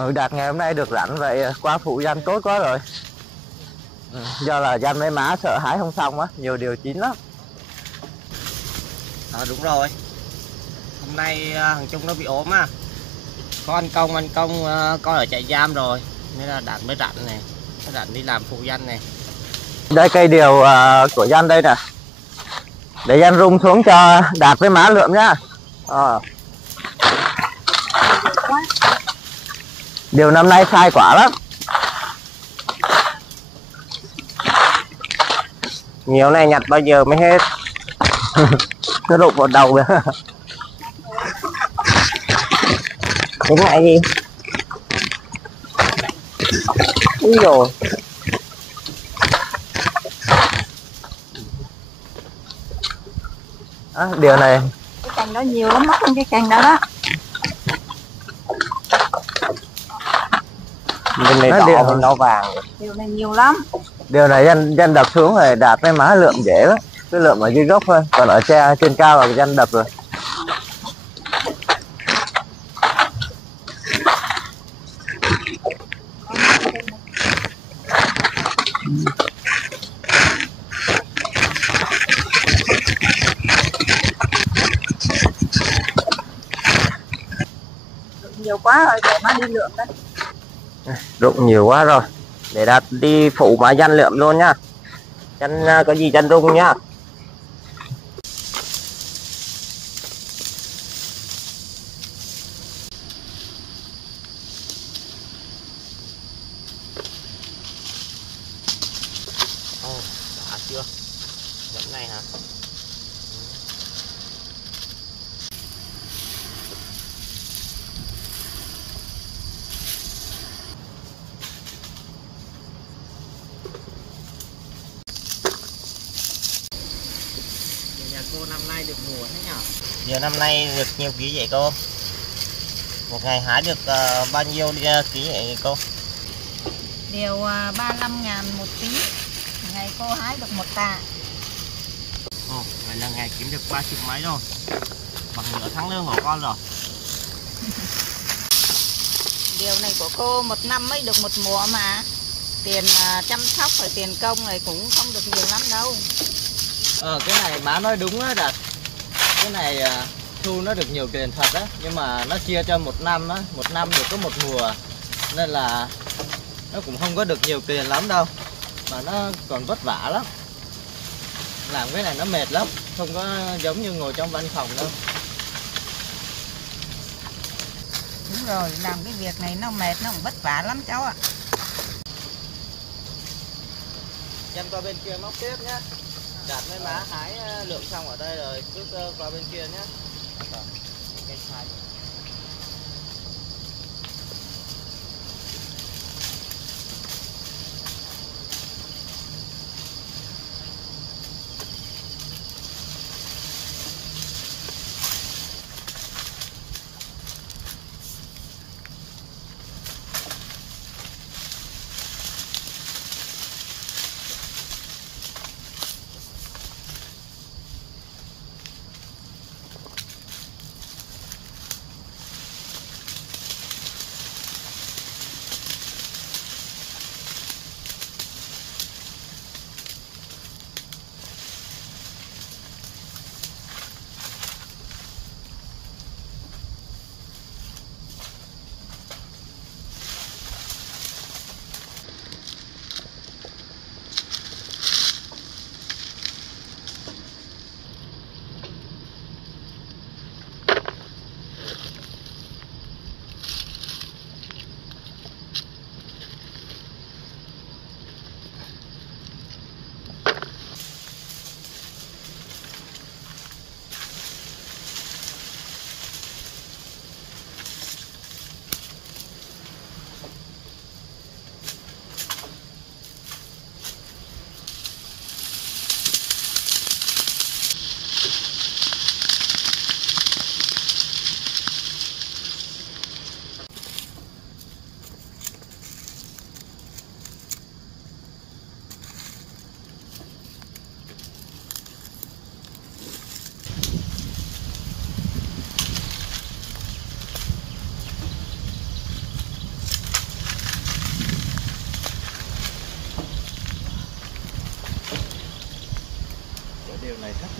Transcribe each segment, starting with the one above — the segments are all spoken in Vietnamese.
Ừ, Đạt ngày hôm nay được rảnh vậy qua phụ Danh tốt quá rồi. Do là Danh với má sợ hãi không xong á, nhiều điều chín lắm. Đúng rồi, hôm nay thằng Trung nó bị ốm á, có anh công coi ở trại giam rồi nên là Đạt mới rảnh này, mới rảnh đi làm phụ Danh này. Đây cây điều của Danh đây nè, để Danh rung xuống cho Đạt với má lượm nhá. Điều năm nay sai quả lắm, nhiều này nhặt bao giờ mới hết. Nó rụng một đầu nữa. Cái ngại gì? Úi dồi. Điều này cái cành đó nhiều lắm, mất cái cành đó đó. Bên này đỏ, bên nó vàng. Điều này nhiều lắm. Điều này Danh đập xuống rồi Đạt với má lượm dễ lắm, cứ lượm ở dưới gốc thôi, còn ở trên cao là Danh đập rồi. Nhiều quá rồi, để má đi lượm đấy. Rụng nhiều quá rồi, để Đạt đi phụ má Danh lượm luôn nhá. Danh có gì Danh rung nhá. Đã chưa? Vẫn này hả? Nhà cô năm nay được mùa thế nhỉ? Giờ năm nay được nhiều ký vậy cô? Một ngày hái được bao nhiêu ký vậy cô? Điều 35.000 một ký. Ngày cô hái được một tạ. Vậy là ngày kiếm được 30 mấy rồi, bằng nửa tháng lương của con rồi. Điều này của cô một năm mới được một mùa mà. Tiền chăm sóc rồi tiền công này cũng không được nhiều lắm đâu. Cái này má nói đúng á Đạt. Cái này thu nó được nhiều tiền thật á, nhưng mà nó chia cho một năm á, một năm được có một mùa, nên là nó cũng không có được nhiều tiền lắm đâu, mà nó còn vất vả lắm. Làm cái này nó mệt lắm, không có giống như ngồi trong văn phòng đâu. Đúng rồi, làm cái việc này nó mệt, nó cũng vất vả lắm cháu ạ. Nhân qua bên kia móc tiếp nhé. Đạt với má hái lượm xong ở đây rồi cứ qua bên kia nhé.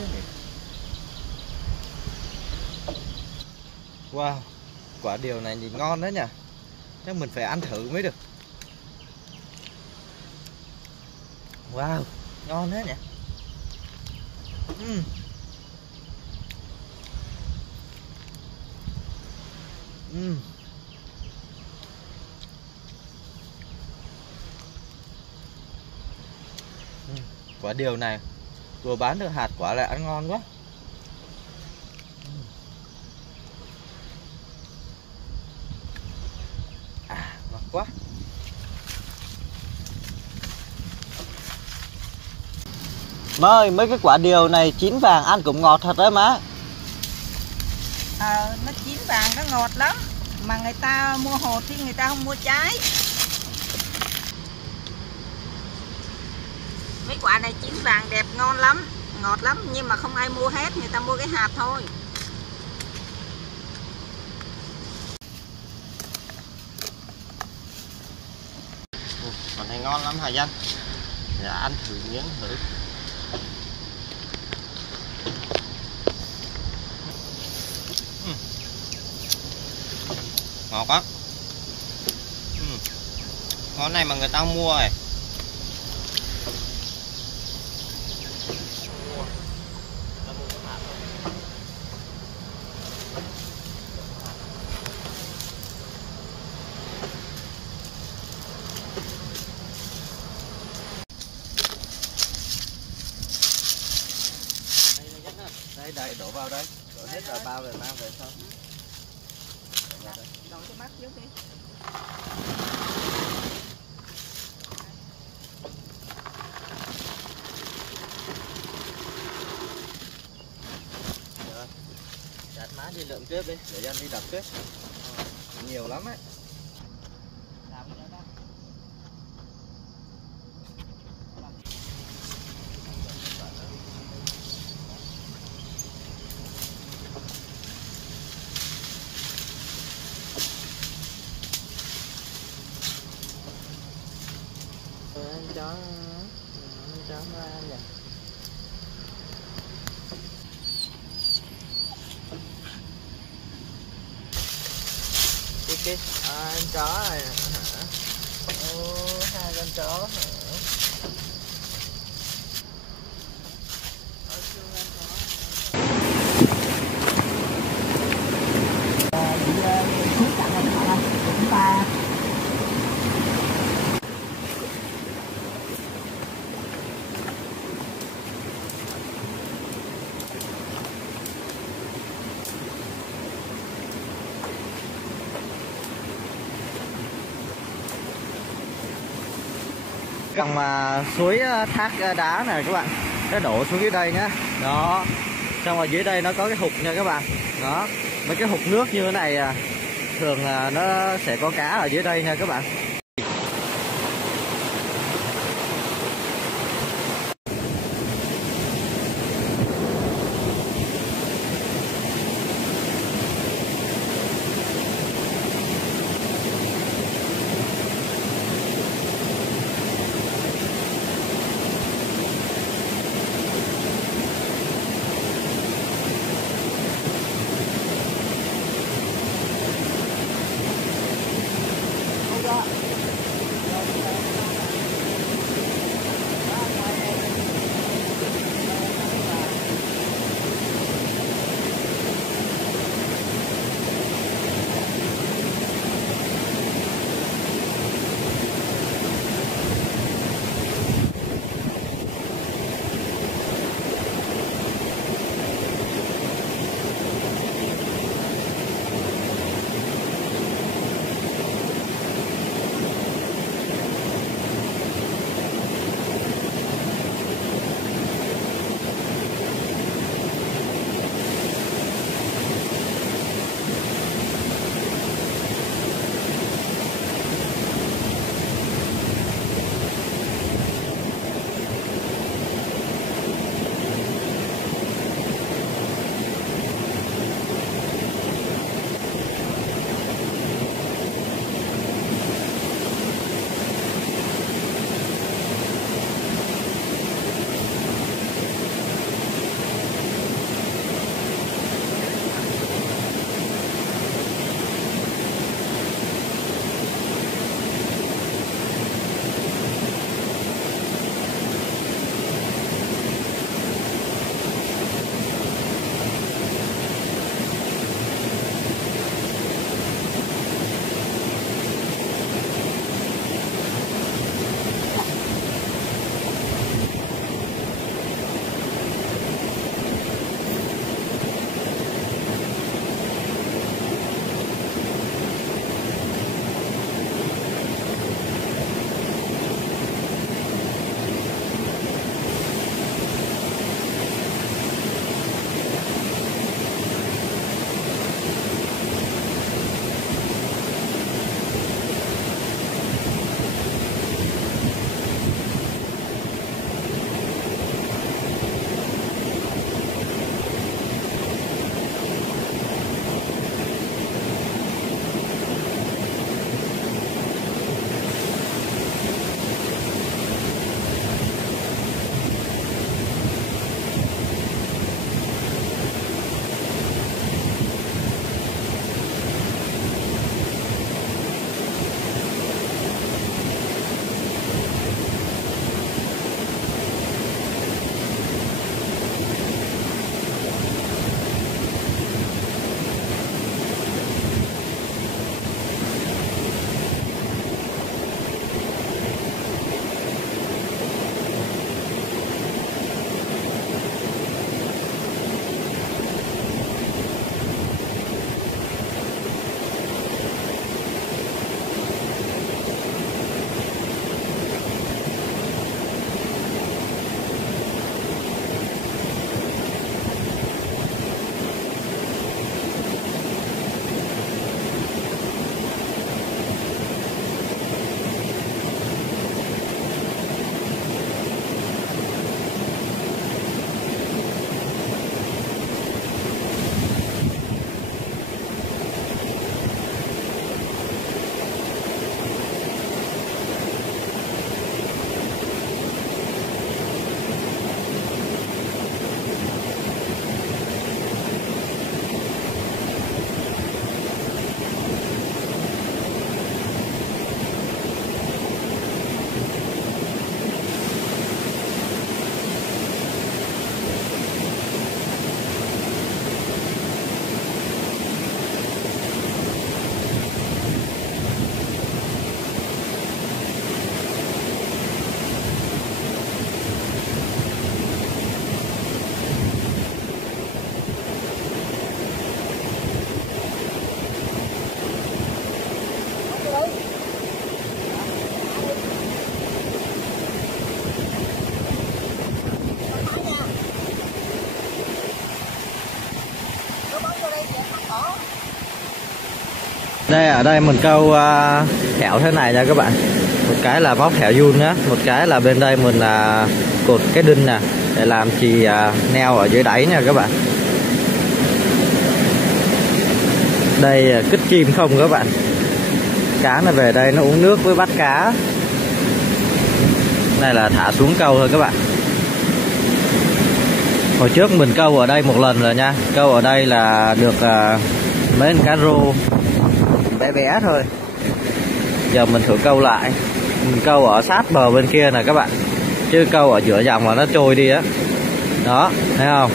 thế nhỉ. Wow, quả điều này nhìn ngon đấy nhỉ. Chắc mình phải ăn thử mới được. Wow, ngon thế nhỉ. Uhm. Quả điều này vừa bán được hạt quả lại ăn ngon quá. Ngọt quá. Má ơi, mấy cái quả điều này chín vàng ăn cũng ngọt thật đấy má. Nó chín vàng nó ngọt lắm. Mà người ta mua hột thì người ta không mua trái. Mấy quả này chín vàng đẹp ngon lắm, ngọt lắm. Nhưng mà không ai mua hết, người ta mua cái hạt thôi. Quả này ngon lắm Hà Danh. Dạ ăn thử miếng thử. Ngọt á. Món này mà người ta không mua rồi. Đây, đầy đổ vào đây. Đổ hết rồi bao về mang về xong. Đổ cho bác trước đi. Đặt má đi lượm tiếp đi, để dân đi đập tiếp. Nhiều lắm ấy. Chó nó ăn nhỉ. Cái anh chó này hả? Ô, 2 con chó hả? Gần mà suối thác đá này các bạn, nó đổ xuống dưới đây nhá. Đó, xong rồi dưới đây nó có cái hụt nha các bạn. Đó, mấy cái hụt nước như thế này thường nó sẽ có cá ở dưới đây nha các bạn. Đây ở đây mình câu thẻo thế này nha các bạn. Một cái là móc thẻo giun nhá, một cái là bên đây mình cột cái đinh nè để làm chì neo ở dưới đáy nha các bạn. Đây kích chim không các bạn. Cá nó về đây nó uống nước với bắt cá. Này là thả xuống câu thôi các bạn. Hồi trước mình câu ở đây một lần rồi nha. Câu ở đây là được mấy con cá rô bé bé thôi. Giờ mình thử câu lại. Mình câu ở sát bờ bên kia nè các bạn. Chứ câu ở giữa dòng mà nó trôi đi á. Đó, thấy không?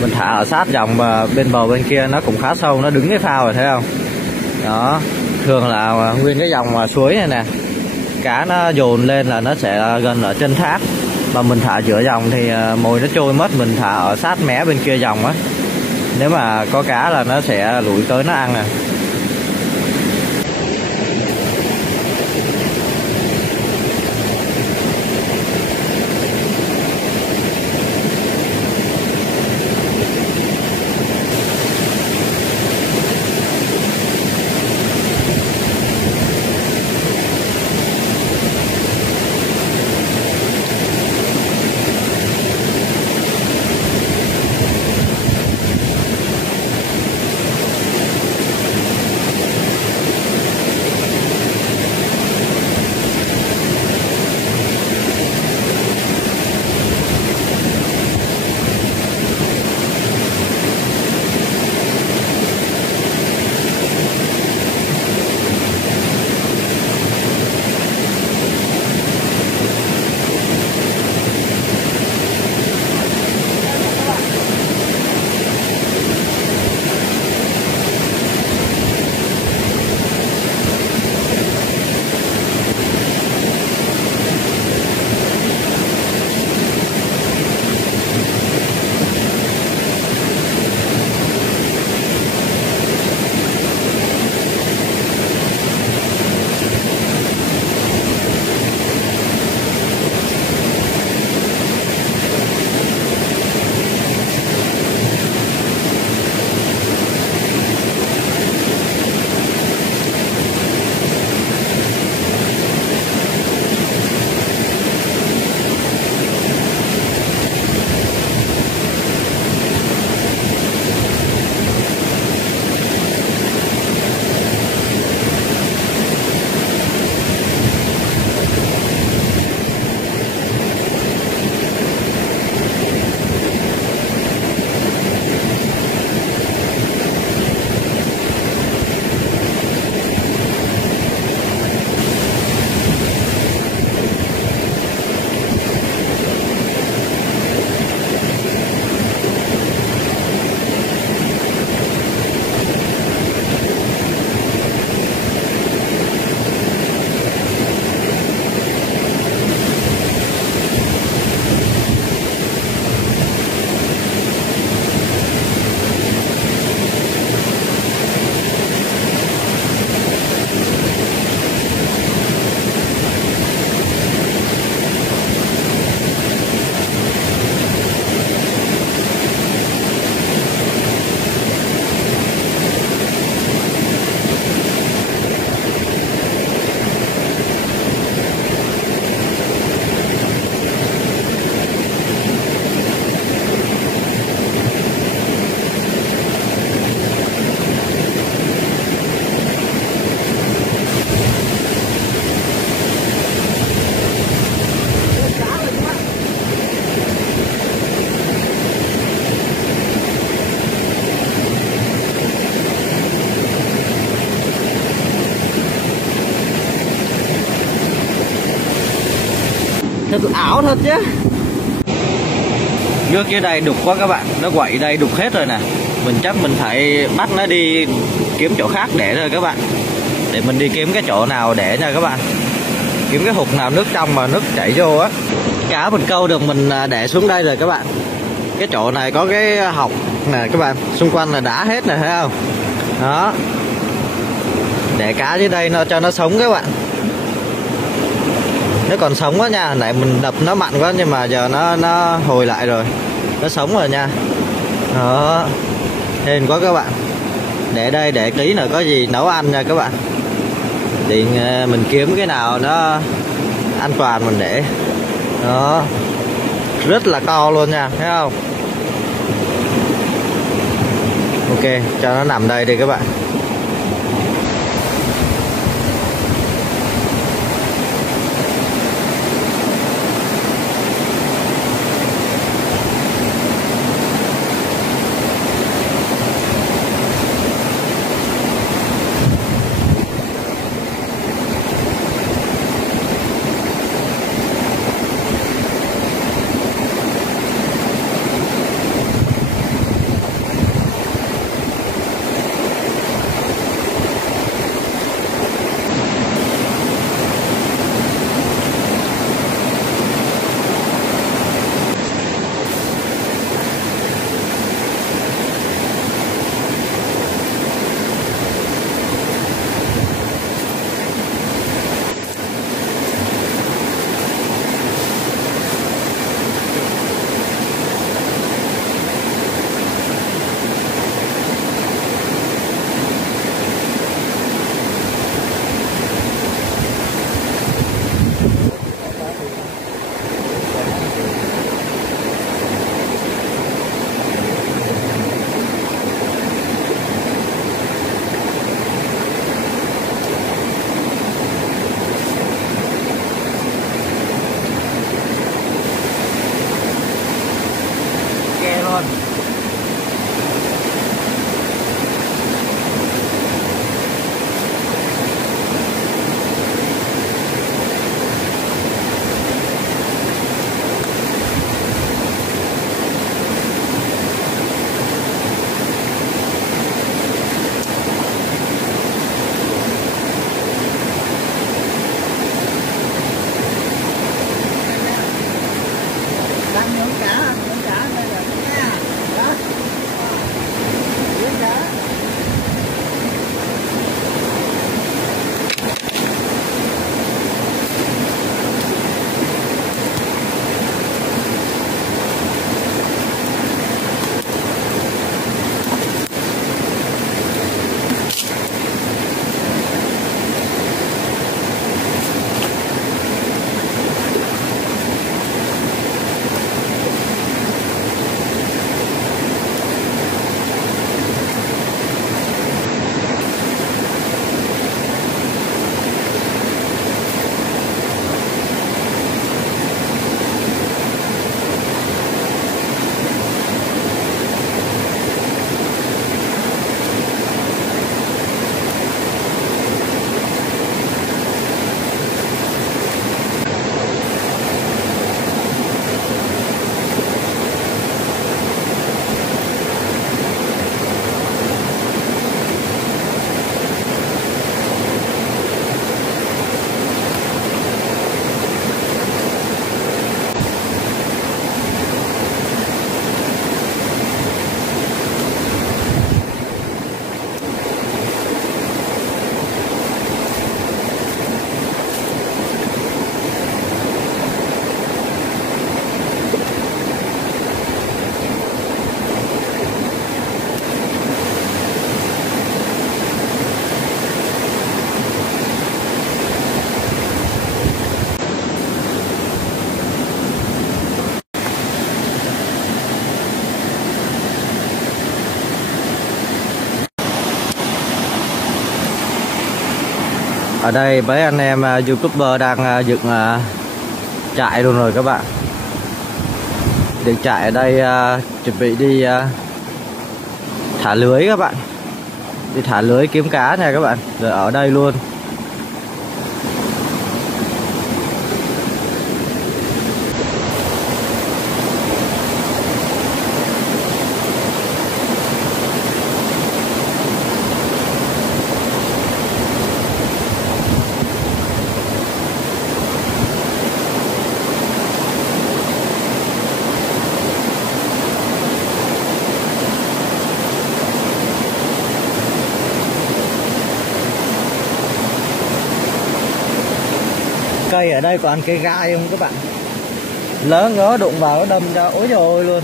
Mình thả ở sát dòng mà bên bờ bên kia nó cũng khá sâu, nó đứng cái phao rồi thấy không? Đó, thường là nguyên cái dòng mà suối này nè, cá nó dồn lên là nó sẽ gần ở chân thác. Mà mình thả giữa dòng thì mồi nó trôi mất, mình thả ở sát mé bên kia dòng á. Nếu mà có cá là nó sẽ lủi tới nó ăn nè. Thật ảo thật chứ. Nước dưới đây đục quá các bạn, nó quậy đây đục hết rồi nè. Mình chắc mình phải bắt nó đi kiếm chỗ khác để rồi các bạn. Để mình đi kiếm cái chỗ nào để nha các bạn. Kiếm cái hụt nào nước trong mà nước chảy vô á. Cá mình câu được mình để xuống đây rồi các bạn. Cái chỗ này có cái hộc nè các bạn, xung quanh là đá hết nè, thấy không? Đó. Để cá dưới đây nó cho nó sống các bạn. Nó còn sống quá nha, nãy mình đập nó mặn quá nhưng mà giờ nó hồi lại rồi. Nó sống rồi nha. Đó. Hên quá các bạn. Để đây để tí nữa có gì nấu ăn nha các bạn. Thì mình kiếm cái nào nó an toàn mình để. Đó, rất là to luôn nha, thấy không? Ok, cho nó nằm đây đi các bạn. Ở đây mấy anh em YouTuber đang dựng trại luôn rồi các bạn. Dựng trại ở đây chuẩn bị đi thả lưới các bạn. Đi thả lưới kiếm cá nha các bạn. Rồi ở đây luôn. Cây ở đây còn cây gai không các bạn? Lớn nó đụng vào nó đâm ra ối trời ơi luôn.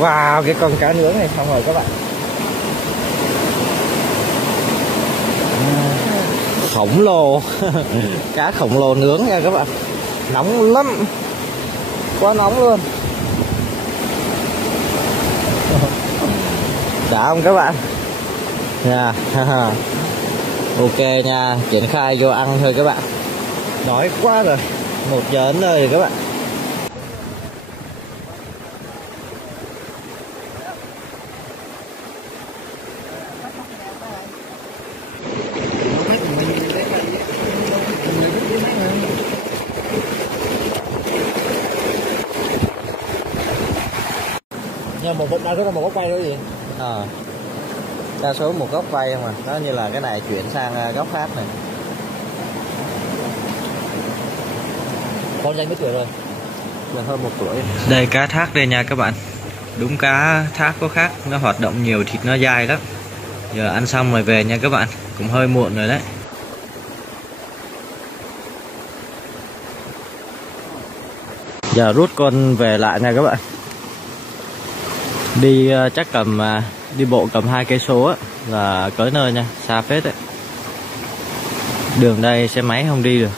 Wow, cái con cá nướng này xong rồi các bạn. Khổng lồ. Cá khổng lồ nướng nha các bạn. Nóng lắm, quá nóng luôn. Đã không các bạn nha. Ok nha, triển khai vô ăn thôi các bạn. Đói quá rồi, 1 giờ đến nơi rồi các bạn. Nhưng một góc, đa số là một góc quay thôi gì? Đa số một góc quay không à. Nó như là cái này chuyển sang góc khác này. Con danh mấy tuổi rồi? Gần hơn 1 tuổi. Đây cá thác đây nha các bạn. Đúng cá thác có khác, nó hoạt động nhiều, thịt nó dai lắm. Giờ ăn xong rồi về nha các bạn. Cũng hơi muộn rồi đấy. Giờ rút con về lại nha các bạn. Đi chắc đi bộ cầm 2 cây số á là tới nơi nha, xa phết đấy. Đường đây xe máy không đi được.